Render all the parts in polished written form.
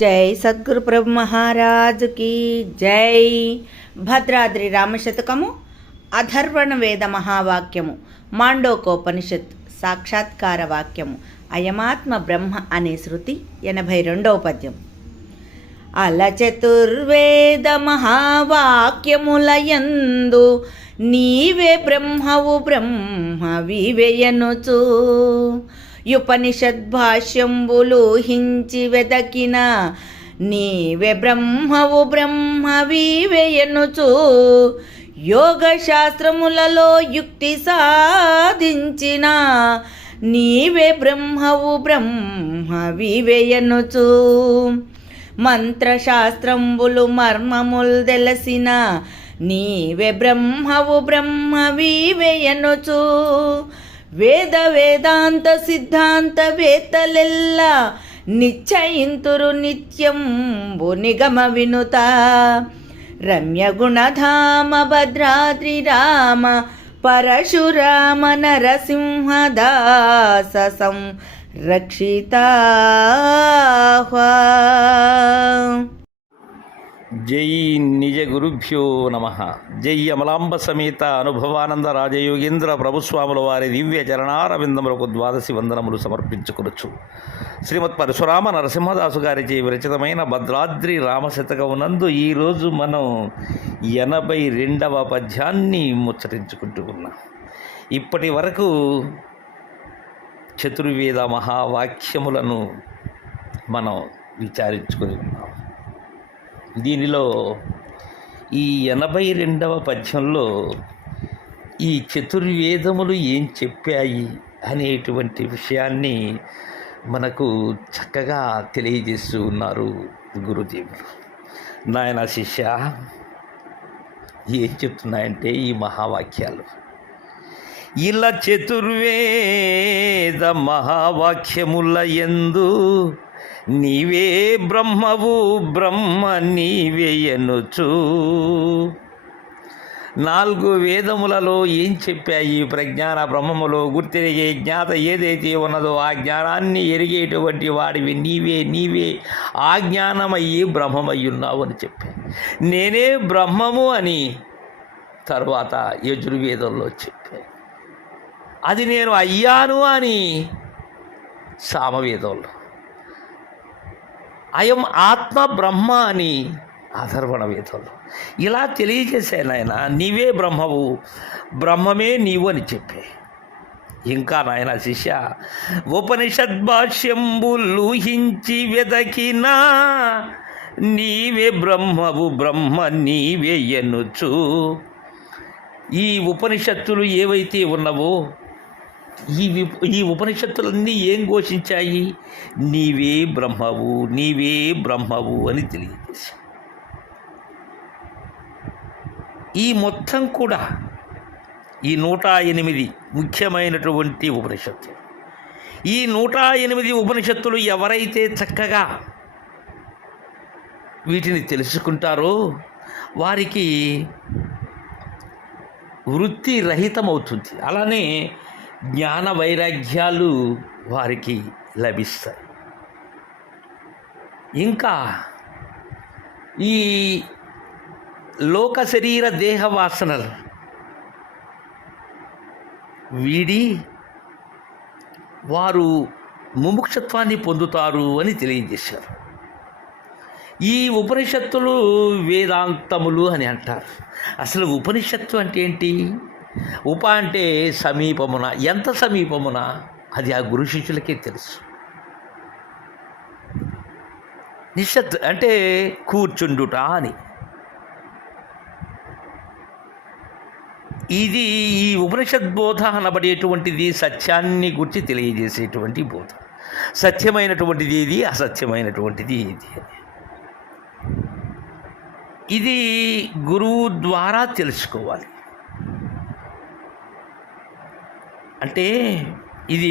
జై సద్గురు ప్రభు మహారాజుకి జై. భద్రాద్రి రామశతకము అధర్వణ వేద మహావాక్యము మాండోకోపనిషత్ సాక్షాత్కార వాక్యము అయమాత్మ బ్రహ్మ అనే శృతి 82వ పద్యం. అలచతుర్వేద మహావాక్యములయందు నీవే బ్రహ్మవు బ్రహ్మ వివేయనుచు యుపనిషద్భాష్యంబులు హించి వెదకిన నీవే బ్రహ్మవు బ్రహ్మ వివేయనుచు యోగశాస్త్రములలో యుక్తి సాధించిన నీవే బ్రహ్మవు బ్రహ్మ వివేయనుచు మంత్రశాస్త్రంబులు మర్మముల్ తెలిసిన నీవే బ్రహ్మవు బ్రహ్మ వివేయనుచు వేద వేదాంత సిద్ధాంత వేత్తలెల్ల నిశ్చయింతురు నిత్యంబు నిగమ వినుత రమ్య గుణధామ భద్రాద్రి రామ పరశురామ నరసింహదాస సంరక్షితాహ్వా. జై నిజ గురుభ్యో నమ. జై అమలాంబ సమేత అనుభవానంద రాజయోగేంద్ర ప్రభుస్వాముల వారి దివ్య చరణారవిందములకు ద్వాదశి వందనములు సమర్పించుకొనొచ్చు. శ్రీమద్ పరశురామ నరసింహదాసు గారిచే విరచితమైన భద్రాద్రి రామశతకమునందు ఈరోజు మనం 82వ పద్యాన్ని ముచ్చటించుకుంటూ ఉన్నాం. ఇప్పటి వరకు చతుర్వేద మహావాక్యములను మనం విచారించుకొని ఉన్నాం. దీనిలో ఈ 82వ పద్యంలో ఈ చతుర్వేదములు ఏం చెప్పాయి అనేటువంటి విషయాన్ని మనకు చక్కగా తెలియజేస్తూ ఉన్నారు గురుదేవులు. నాయన శిష్య, ఏం చెప్తున్నాయంటే ఈ మహావాక్యాలు, ఇలా చతుర్వేద మహావాక్యముల యందు నీవే బ్రహ్మవు బ్రహ్మ నీవేయనుచు. 4 వేదములలో ఏం చెప్పాయి? ప్రజ్ఞాన బ్రహ్మములో గుర్తిరిగే జ్ఞాత ఏదైతే ఉన్నదో ఆ జ్ఞానాన్ని ఎరిగేటువంటి వాడివి నీవే. నీవే ఆ జ్ఞానమయ్యి బ్రహ్మమయ్యున్నావు అని చెప్పాను. నేనే బ్రహ్మము అని తర్వాత యజుర్వేదంలో చెప్పాను. అది నేను అయ్యాను అని సామవేదంలో, అయం ఆత్మ బ్రహ్మ అని అధర్వణ వేదంలో ఇలా తెలియజేశాను. ఆయన నీవే బ్రహ్మవు బ్రహ్మమే నీవు అని చెప్పే. ఇంకా నాయన శిష్య, ఉపనిషద్భాష్యంబులు హించి వెదకినా నీవే బ్రహ్మవు బ్రహ్మ నీవే ఎనుచు. ఈ ఉపనిషత్తులు ఏవైతే ఉన్నవో ఈ ఉపనిషత్తులన్నీ ఏం ఘోషించాయి? నీవే బ్రహ్మవు నీవే బ్రహ్మవు అని తెలియజేశాయి. ఈ మొత్తం కూడా ఈ 108 ముఖ్యమైనటువంటి ఉపనిషత్తులు, ఈ 108 ఉపనిషత్తులు ఎవరైతే చక్కగా వీటిని తెలుసుకుంటారో వారికి వృత్తి రహితమవుతుంది. అలానే జ్ఞాన వైరాగ్యాలు వారికి లభిస్తాయి. ఇంకా ఈ లోక శరీర దేహ వాసనలు వీడి వారు ముముక్షత్వాన్ని పొందుతారు అని తెలియజేశారు. ఈ ఉపనిషత్తులు వేదాంతములు అని అంటారు. అసలు ఉపనిషత్తు అంటే ఏంటి? ఉప అంటే సమీపమున, ఎంత సమీపమున అది ఆ గురు శిష్యులకే తెలుసు. నిషత్ అంటే కూర్చుండుట అని. ఇది ఈ ఉపనిషత్ బోధ అనబడేటువంటిది సత్యాన్ని గురించి తెలియజేసేటువంటి బోధ. సత్యమైనటువంటిది ఏది, అసత్యమైనటువంటిది ఏది, ఇది గురువు ద్వారా తెలుసుకోవాలి. అంటే ఇది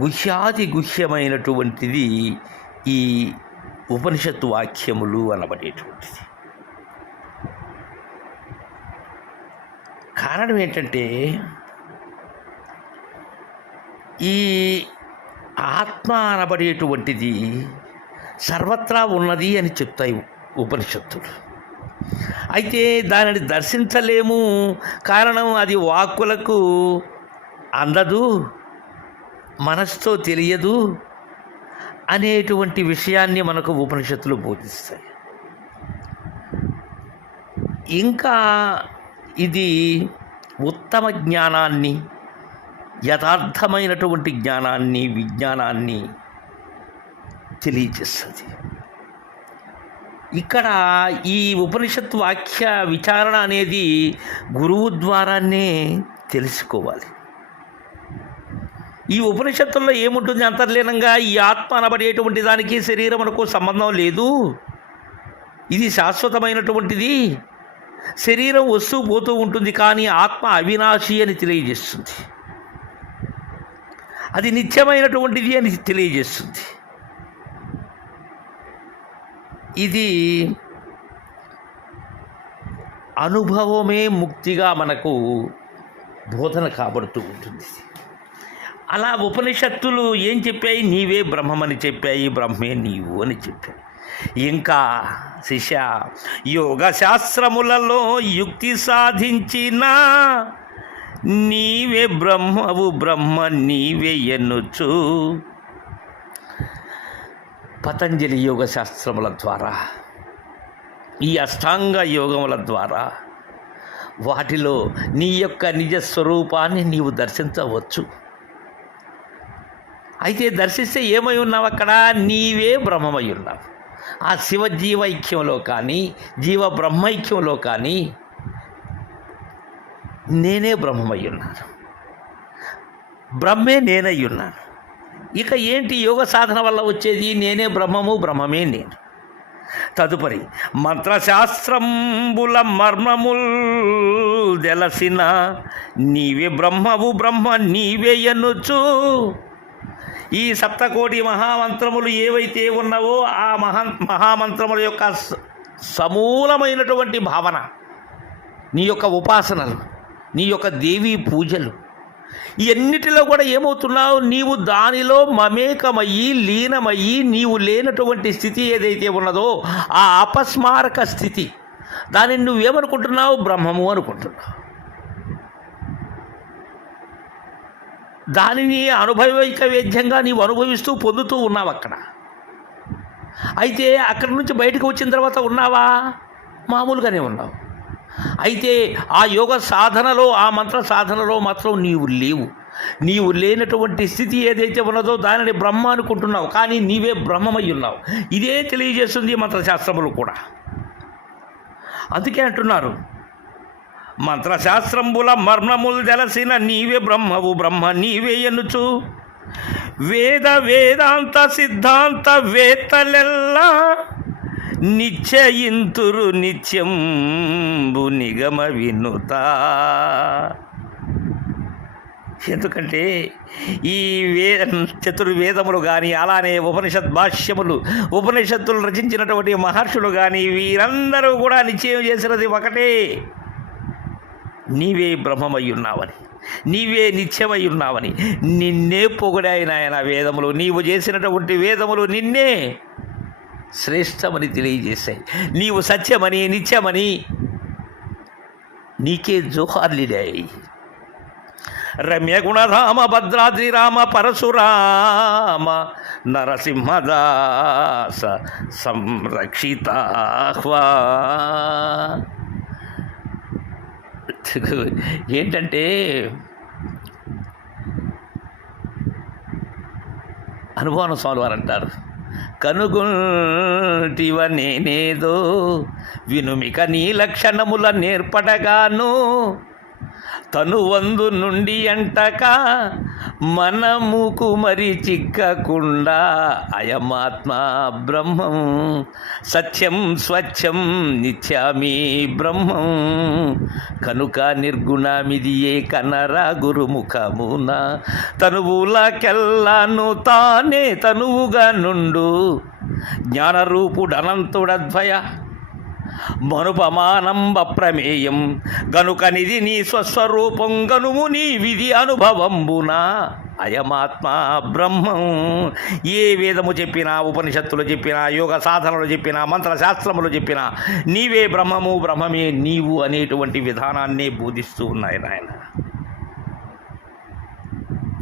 గుహ్యాతి గుహ్యమైనటువంటిది ఈ ఉపనిషత్తు వాక్యములు అనబడేటువంటిది. కారణం ఏంటంటే ఈ ఆత్మ అనబడేటువంటిది సర్వత్రా ఉన్నది అని చెప్తాయి ఉపనిషత్తులు. అయితే దానిని దర్శించలేము, కారణం అది వాక్కులకు అందదు, మనసుతో తెలియదు అనేటువంటి విషయాన్ని మనకు ఉపనిషత్తులు బోధిస్తాయి. ఇంకా ఇది ఉత్తమ జ్ఞానాన్ని, యథార్థమైనటువంటి జ్ఞానాన్ని, విజ్ఞానాన్ని తెలియజేస్తుంది. ఇక్కడ ఈ ఉపనిషత్ వాక్య విచారణ అనేది గురువు ద్వారానే తెలుసుకోవాలి. ఈ ఉపనిషత్తుల్లో ఏముంటుంది అంతర్లీనంగా? ఈ ఆత్మ అనబడేటువంటి దానికి శరీరమునకు సంబంధం లేదు, ఇది శాశ్వతమైనటువంటిది, శరీరం వస్తూ పోతూ ఉంటుంది, కానీ ఆత్మ అవినాశి అని తెలియజేస్తుంది, అది నిత్యమైనటువంటిది అని తెలియజేస్తుంది. ఇది అనుభవమే ముక్తిగా మనకు బోధన కాబడుతూ ఉంటుంది. అలా ఉపనిషత్తులు ఏం చెప్పాయి? నీవే బ్రహ్మమని చెప్పాయి, బ్రహ్మే నీవు అని చెప్పాయి. ఇంకా శిష్య, యోగ శాస్త్రములలో యుక్తి సాధించిన నీవే బ్రహ్మవు, బ్రహ్మ నీవే ఎన్నుచు పతంజలి యోగ శాస్త్రముల ద్వారా, ఈ అష్టాంగ యోగముల ద్వారా వాటిలో నీ యొక్క నిజ స్వరూపాన్ని నీవు దర్శించవచ్చు. అయితే దర్శిస్తే ఏమై ఉన్నావు? అక్కడ నీవే బ్రహ్మమై ఉన్నావు. ఆ శివజీవైక్యంలో కానీ, జీవ బ్రహ్మైక్యంలో కానీ నేనే బ్రహ్మమై ఉన్నాను, బ్రహ్మే నేనై ఉన్నాను. ఇక ఏంటి యోగ సాధన వల్ల వచ్చేది? నేనే బ్రహ్మము, బ్రహ్మమే నేను. తదుపరి మంత్రశాస్త్రంబుల మర్మముల్ తెలసిన నీవే బ్రహ్మవు, బ్రహ్మ నీవే ఎన్నుచు ఈ సప్తకోటి మహామంత్రములు ఏవైతే ఉన్నావో ఆ మహామంత్రముల యొక్క సమూలమైనటువంటి భావన, నీ యొక్క ఉపాసనలు, నీ యొక్క దేవీ పూజలు, ఇవన్నిటిలో కూడా ఏమవుతున్నావు? నీవు దానిలో మమేకమయ్యి, లీనమయ్యి, నీవు లేనటువంటి స్థితి ఏదైతే ఉన్నదో ఆ అపస్మారక స్థితి, దానిని నువ్వేమనుకుంటున్నావు? బ్రహ్మము అనుకుంటున్నావు. దానిని అనుభవైక వేద్యంగా నీవు అనుభవిస్తూ పొందుతూ ఉన్నావు అక్కడ. అయితే అక్కడి నుంచి బయటకు వచ్చిన తర్వాత ఉన్నావా? మామూలుగానే ఉన్నావు. అయితే ఆ యోగ సాధనలో, ఆ మంత్ర సాధనలో మాత్రం నీవు లేవు. నీవు లేనటువంటి స్థితి ఏదైతే ఉన్నదో దానిని బ్రహ్మ అనుకుంటున్నావు, కానీ నీవే బ్రహ్మమై ఉన్నావు. ఇదే తెలియజేస్తుంది మంత్రశాస్త్రములు కూడా. అందుకే అంటున్నారు, మంత్రశాస్త్రంబుల మర్మములు తెలసిన నీవే బ్రహ్మవు, బ్రహ్మ నీవే ఎన్నుచు వేదాంత సిద్ధాంత వేత్తలెల్లా నిశ్చయింతురు నిత్యంబు నిగమ వినుత. ఎందుకంటే ఈ చతుర్వేదములు కానీ, అలానే ఉపనిషత్ భాష్యములు, ఉపనిషత్తులు రచించినటువంటి మహర్షులు కానీ, వీరందరూ కూడా నిశ్చయం చేసినది ఒకటే, నీవే బ్రహ్మమై ఉన్నావని, నీవే నిత్యమై ఉన్నావని. నిన్నే పొగిడాయిన ఆయన వేదములు. నీవు చేసినటువంటి వేదములు నిన్నే శ్రేష్టమని తెలియజేశాయి. నీవు సత్యమని, నిత్యమని నీకే జోహార్లిడాయి. రమ్యగుణధామ భద్రాద్రి రామ పరశురామ నరసింహదాస సంరక్షితాహ్వా. ఏంటంటే అనుభవాన స్వామి వారు అంటారు, కనుగొంటివ నేనేదో వినుమిక నీ లక్షణముల నేర్పడగాను తనువందు నుండి అంటక మనముకు మరి చిక్కకుండా అయమాత్మ బ్రహ్మం సత్యం స్వచ్ఛం నిత్యామి బ్రహ్మం కనుక నిర్గుణమిదియే కనరా గురుముఖమున తనువులకెల్లాను తానే తనువుగా నుండు జ్ఞానరూపుడనంతుడద్వయ మనుపమానంబ ప్రమేయం గనుకనిది నీ స్వస్వరూపం గనుము నీ విధి అనుభవంబునా. అయమాత్మ బ్రహ్మం. ఏ వేదము చెప్పినా, ఉపనిషత్తులు చెప్పినా, యోగ సాధనలు చెప్పినా, మంత్రశాస్త్రములు చెప్పినా నీవే బ్రహ్మము, బ్రహ్మమే నీవు అనేటువంటి విధానాన్నే బోధిస్తూ ఉన్నాయి నాయన.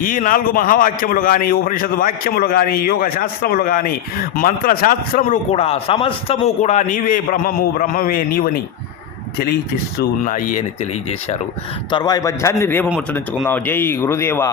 ఈ 4 మహావాక్యములు కానీ, ఉపనిషత్తు వాక్యములు కానీ, యోగ శాస్త్రములు కానీ, మంత్రశాస్త్రములు కూడా సమస్తము కూడా నీవే బ్రహ్మము, బ్రహ్మమే నీవని తెలియజేస్తూ ఉన్నాయి అని తెలియజేశారు. తర్వాయి పద్యాన్ని రేపు ముచ్చరించుకుందాం. జై గురుదేవా.